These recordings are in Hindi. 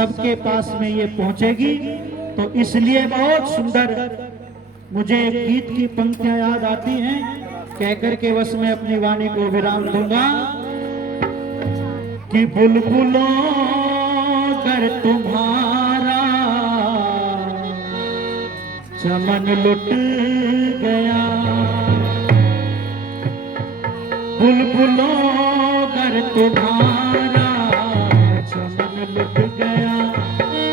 सबके पास में ये पहुंचेगी। तो इसलिए बहुत सुंदर मुझे गीत की पंक्तियां याद आती हैं, कहकर के बस मैं अपनी वाणी को विराम दूंगा कि बुलबुलों कर तुम्हारा चमन लुट गया, बुलबुलों कर तुम्हारा चमन लुट गया,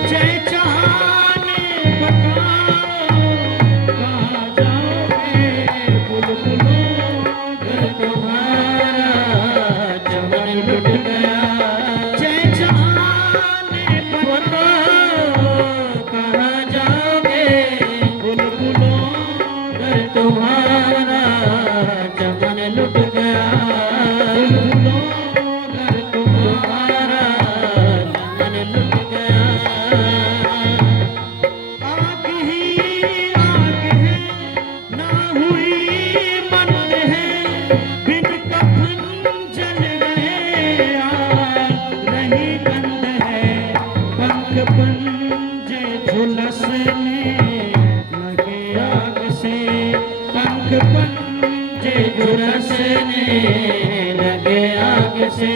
जय चाहने बताओ कहाँ जाओगे, बुलबुलों कर तुम्हारा चमन लुट गया, जय चाहने बताओ कहाँ जाओगे, बुलबुलों कर तुम्हारा चमन लुट गया, बुलबुलों कर तुम्हारा चमन लुट गया। आग ही आग है, ना हुई मंद है, बिन कफन जल रहे आग नहीं बंद है, पंख पंजे झुलसने लगे आग से, पंख पंजे झुलसने लगे आग से,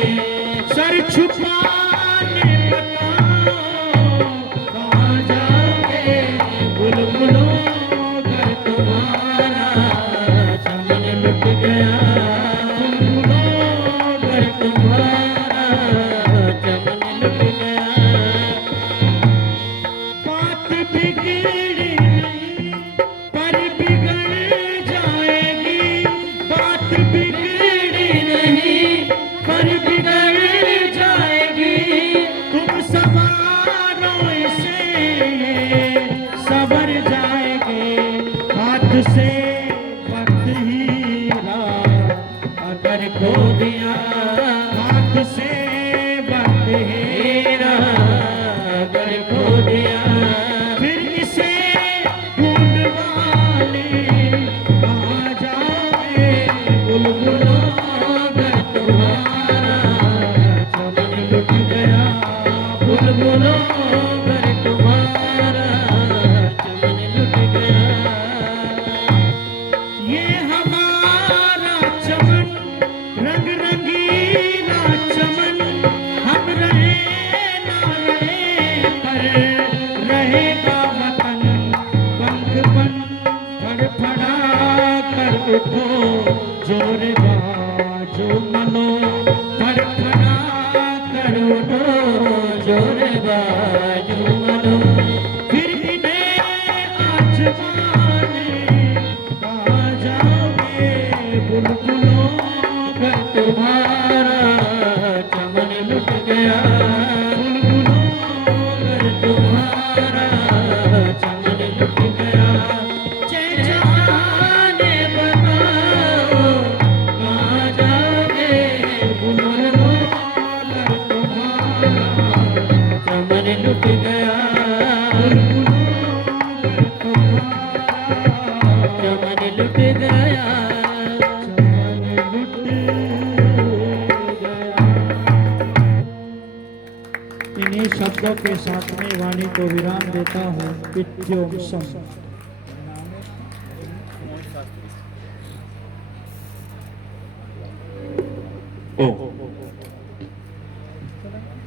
सर छुपाने बताओ कहाँ जाओगे, बुलबुलों कर तुम्हारा चमन लुट गया, बुलबुलों कर तुम्हारा चमन लुट गया। बात बिगड़ी नहीं पर बिगड़ जाएगी, बात बिगड़ी नहीं पर बिगड़ जाएगी, तुम सवारो इसे सवर जाएंगे, हाथ से वक्त हीरा अगर खो दिया, हाथ से वक्त हीरा अगर खो दिया, फिर इसे ढूंढवाने कहाँ जाओगे, बुलबुलों कर तुम्हारा चमन लुट गया, बुलबुलों कर तुम्हारा चमन लुट गया। ये हमारा चमन रंग रंगीला चमन, हम रहे ना रहे पर रहेगा वतन, पंख पन फड़फड़ा कर उठो जोर बाजो मनो, फड़फड़ा कर उठो जोर बाजो मनो, फिर इन्हें आजमाने कहाँ जाओगे, बुलबुलों कर तुम्हारा चमन लुट गया, बुलबुलों कर तुम्हारा चमन लुट गया, जय जाने बताओ कहाँ जाओगे, बुलबुलों कर तुम्हारा चमन लुट गया, बुलबुलों कर तुम्हारा चमन लुट गया, चमन लुट गया। इन्हीं शब्दों के साथ में वाणी को विराम देता हूँ। इत्योम सम।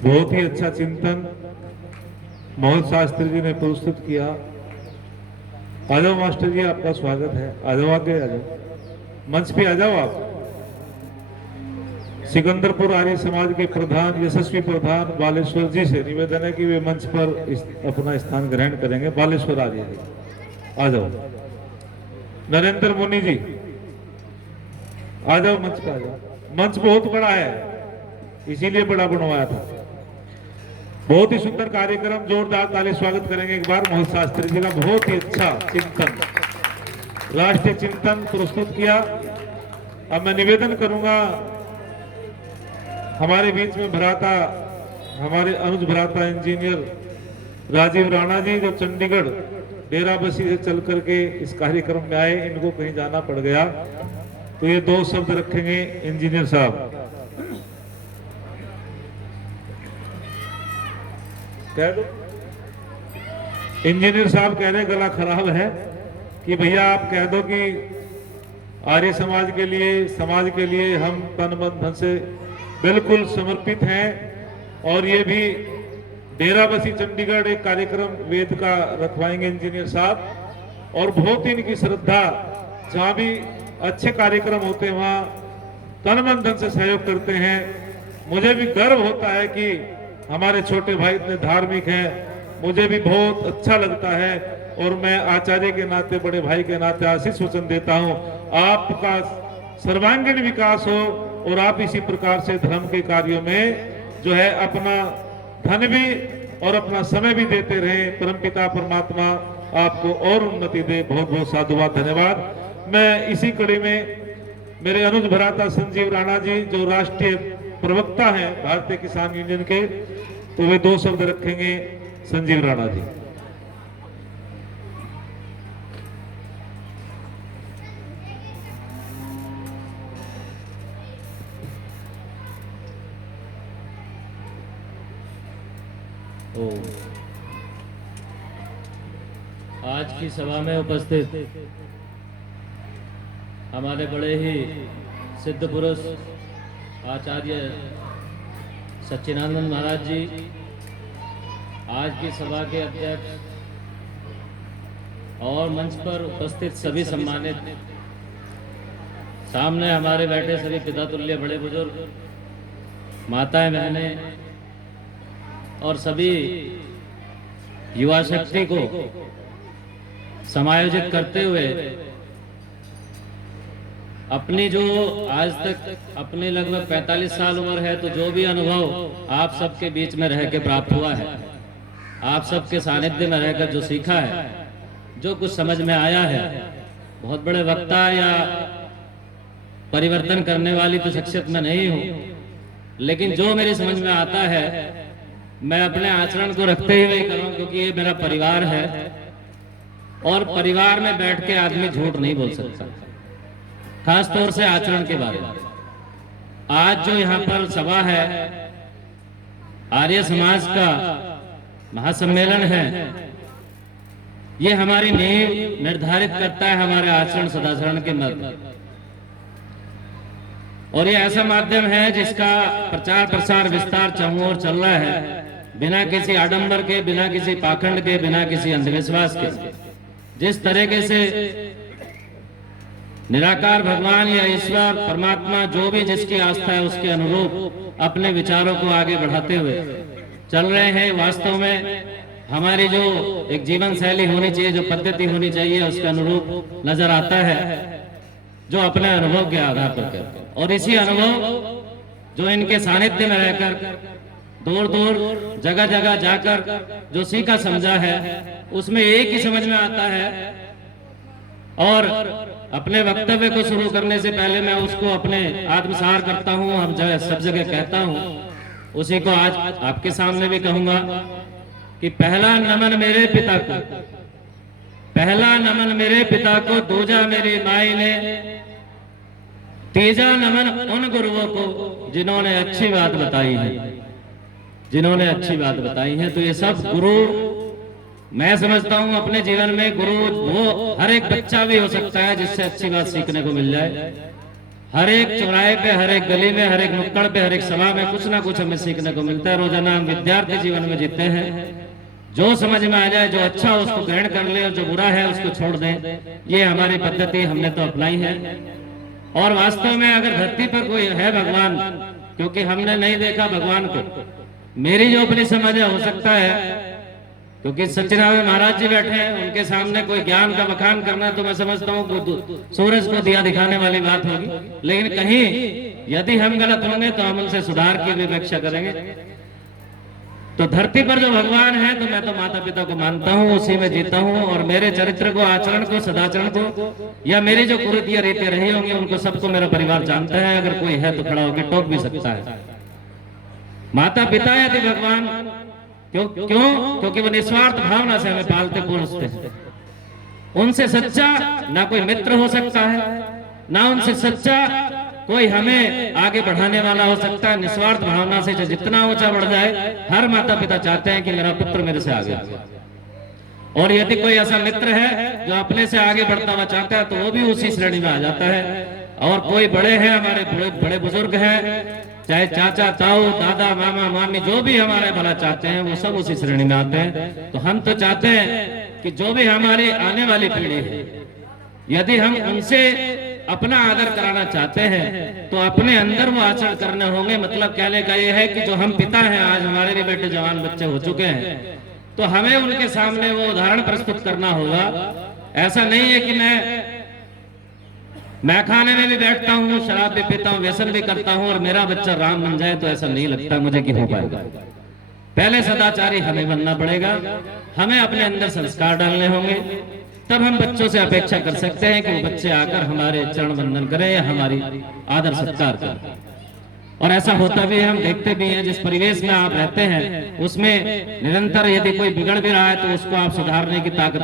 बहुत ही अच्छा चिंतन मोहन शास्त्री जी ने प्रस्तुत किया। आ जाओ मास्टर जी, आपका स्वागत है। आ जाओ, आगे आ जाओ, मंच पे आ जाओ। आप सिकंदरपुर आर्य समाज के प्रधान यशस्वी प्रधान बालेश्वर जी से निवेदन है कि वे मंच पर अपना स्थान ग्रहण करेंगे। बालेश्वर आर्य जी आ जाओ। नरेंद्र मुनि जी आ जाओ, मंच पे आ जाओ। मंच बहुत बड़ा है, इसीलिए बड़ा बनवाया था। बहुत ही सुंदर कार्यक्रम, जोरदार ताली स्वागत करेंगे एक बार मोहन शास्त्री जी का। बहुत ही अच्छा चिंतन, राष्ट्रीय चिंतन प्रस्तुत किया। अब मैं निवेदन करूंगा हमारे बीच में भ्राता, हमारे अनुज भ्राता इंजीनियर राजीव राणा जी, जो चंडीगढ़ डेराबसी से चल करके इस कार्यक्रम में आए, इनको कहीं जाना पड़ गया तो ये दो शब्द रखेंगे इंजीनियर साहब। कह दो। इंजीनियर साहब कह रहे गला खराब है कि भैया आप कह दो कि आर्य समाज के लिए हम तन मन धन से बिल्कुल समर्पित हैं। और ये भी डेराबसी चंडीगढ़ एक कार्यक्रम वेद का रखवाएंगे इंजीनियर साहब। और बहुत ही इनकी श्रद्धा, जहां भी अच्छे कार्यक्रम होते हैं वहां तन मन धन से सहयोग करते हैं। मुझे भी गर्व होता है कि हमारे छोटे भाई इतने धार्मिक हैं, मुझे भी बहुत अच्छा लगता है। और मैं आचार्य के नाते, बड़े भाई के नाते आशीष वचन देता हूं, आपका सर्वांगीण विकास हो और आप इसी प्रकार से धर्म के कार्यों में जो है अपना धन भी और अपना समय भी देते रहे। परमपिता परमात्मा आपको और उन्नति दे। बहुत बहुत साधुवाद, धन्यवाद। मैं इसी कड़ी में मेरे अनुज भ्राता संजीव राणा जी, जो राष्ट्रीय प्रवक्ता हैं भारतीय किसान यूनियन के, तो वे 2 शब्द रखेंगे। संजीव राणा जी। आज की सभा में उपस्थित हमारे बड़े ही सिद्ध पुरुष आचार्य सच्चिदानंद महाराज जी, आज की सभा के अध्यक्ष और मंच पर उपस्थित सभी सम्मानित, सामने हमारे बैठे सभी पिता तुल्य बड़े बुजुर्ग, माताएं, बहनें और सभी युवा शक्ति को समायोजित करते हुए अपनी जो आज तक अपने लगभग 45 साल उम्र है, तो जो भी अनुभव आप सबके बीच में रह के प्राप्त हुआ है, आप सबके सानिध्य में रहकर जो सीखा है, जो कुछ समझ में आया है, बहुत बड़े वक्ता या परिवर्तन करने वाली तो शख्सियत में नहीं हूँ, लेकिन जो मेरी समझ में आता है मैं अपने आचरण को रखते हुए करूं, क्योंकि ये मेरा परिवार है और परिवार में बैठ के आदमी झूठ नहीं बोल सकता, खास तौर से आचरण के बारे में। आज जो यहाँ पर सभा है, आर्य समाज का महासम्मेलन है, ये हमारी नींव निर्धारित करता है हमारे आचरण सदाचरण के मध्य। और ये ऐसा माध्यम है जिसका प्रचार प्रसार विस्तार चारों ओर चल रहा है, बिना किसी आडंबर के, बिना किसी पाखंड के, बिना किसी अंधविश्वास के। जिस तरीके से निराकार भगवान या ईश्वर परमात्मा, जो भी जिसकी आस्था है, उसके अनुरूप अपने विचारों को आगे बढ़ाते हुए चल रहे हैं। वास्तव में हमारी जो एक जीवन शैली होनी चाहिए, जो पद्धति होनी चाहिए, उसके अनुरूप नजर आता है, जो अपने अनुभव के आधार पर करते। और इसी अनुभव जो इनके सानिध्य में रहकर दूर दूर जगह जगह जाकर जो सीखा समझा है, उसमें एक ही समझ में आता है। और अपने वक्तव्य को शुरू करने से पहले मैं उसको अपने आत्मसार करता हूँ, हम सब जगह कहता हूँ, उसी को आज आपके सामने भी कहूंगा कि पहला नमन मेरे पिता को, पहला नमन मेरे पिता को, दूजा मेरी माई ने, तीजा नमन उन गुरुओं को जिन्होंने अच्छी बात बताई है, जिन्होंने अच्छी बात बताई है। तो ये सब गुरु, मैं समझता हूं अपने जीवन में गुरु वो हर एक बच्चा भी हो सकता है जिससे अच्छी बात सीखने को मिल जाए। हर एक चौराहे पे, हर एक गली में, हर एक नुक्कड़ पे, हर एक सभा में कुछ ना कुछ हमें सीखने को मिलता है। रोजाना हम विद्यार्थी जीवन में जीते हैं, जो समझ में आ जाए, जो अच्छा हो उसको ग्रहण कर ले और जो बुरा है उसको छोड़ दें। ये हमारी पद्धति हमने तो अपनाई है। और वास्तव में अगर धरती पर कोई है भगवान, क्योंकि हमने नहीं देखा भगवान को, मेरी जो अपनी समझ है, हो सकता है क्योंकि सच्चिदानंद महाराज जी बैठे हैं, उनके सामने कोई ज्ञान का बखान करना तो मैं समझता हूँ सूरज को दिया दिखाने वाली बात होगी। लेकिन कहीं यदि हम गलत होंगे तो हम उनसे सुधार की भी अपेक्षा करेंगे। तो धरती पर जो भगवान है, तो मैं तो माता पिता को मानता हूँ, उसी में जीता हूँ। और मेरे चरित्र को, आचरण को, सदाचरण को, या मेरी जो कुरीतियां रीतियां रही होंगी, उनको सबको मेरा परिवार जानता है। अगर कोई है तो खड़ा होकर टोक भी सकता है। माता पिता यदि भगवान, क्यों? क्योंकि वो निस्वार्थ भावना से हमें पालते पोसते हैं। उनसे सच्चा ना कोई मित्र हो सकता है, ना उनसे सच्चा कोई हमें आगे बढ़ाने वाला हो सकता है। निस्वार्थ भावना से जो जितना ऊंचा बढ़ जाए, हर माता पिता चाहते हैं कि मेरा पुत्र मेरे से आगे बढ़े। और यदि कोई ऐसा मित्र है जो अपने से आगे बढ़ता हुआ चाहता है तो वो भी उसी श्रेणी में आ जाता है। और कोई बड़े हैं, हमारे बड़े बुजुर्ग हैं, चाहे चाचा ताऊ दादा मामा मामी, जो भी हमारे भला चाहते हैं वो सब उसी श्रेणी में आते हैं। तो हम तो चाहते हैं कि जो भी हमारी आने वाली पीढ़ी है, यदि हम उनसे अपना आदर कराना चाहते हैं तो अपने अंदर वो आचरण करने होंगे। मतलब कहने का ये है कि जो हम पिता हैं, आज हमारे भी बेटे जवान बच्चे हो चुके हैं, तो हमें उनके सामने वो उदाहरण प्रस्तुत करना होगा। ऐसा नहीं है कि मैं खाने में भी बैठता हूँ, शराब भी पीता हूँ, व्यसन भी करता हूँ और मेरा बच्चा राम बन जाए, तो ऐसा नहीं लगता मुझे कि हो पाएगा। पहले सदाचारी हमें बनना पड़ेगा, हमें अपने अंदर संस्कार डालने होंगे, तब हम बच्चों से अपेक्षा कर सकते हैं कि वो बच्चे आकर हमारे चरण वंदन करें या हमारी आदर सत्कार करें। और ऐसा होता भी है, हम देखते भी हैं। जिस परिवेश में आप रहते हैं उसमें निरंतर यदि कोई बिगड़ भी रहा है तो उसको आप सुधारने की ताकत